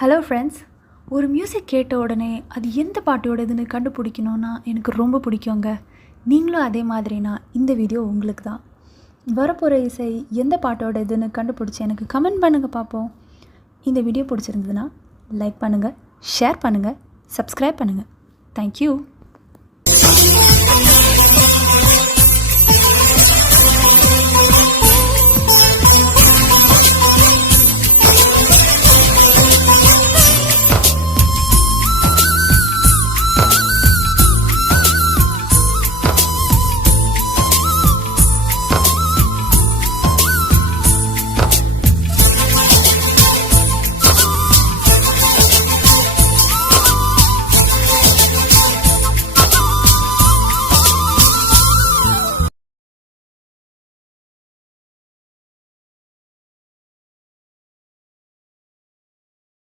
Hello friends. ஒரு music கேட்ட உடனே அது எந்த பாட்டோடதுன்னு கண்டுபிடிக்கணுன்னா எனக்கு ரொம்ப பிடிக்குங்க. நீங்களும் அதே மாதிரினா இந்த வீடியோ உங்களுக்கு தான். வரப்போகிற இசை எந்த பாட்டோட இதுன்னு கண்டுபிடிச்சி எனக்கு கமெண்ட் பண்ணுங்கள் பார்ப்போம். இந்த வீடியோ பிடிச்சிருந்ததுன்னா லைக் பண்ணுங்கள், ஷேர் பண்ணுங்கள், சப்ஸ்கிரைப் பண்ணுங்கள். தேங்க்யூ.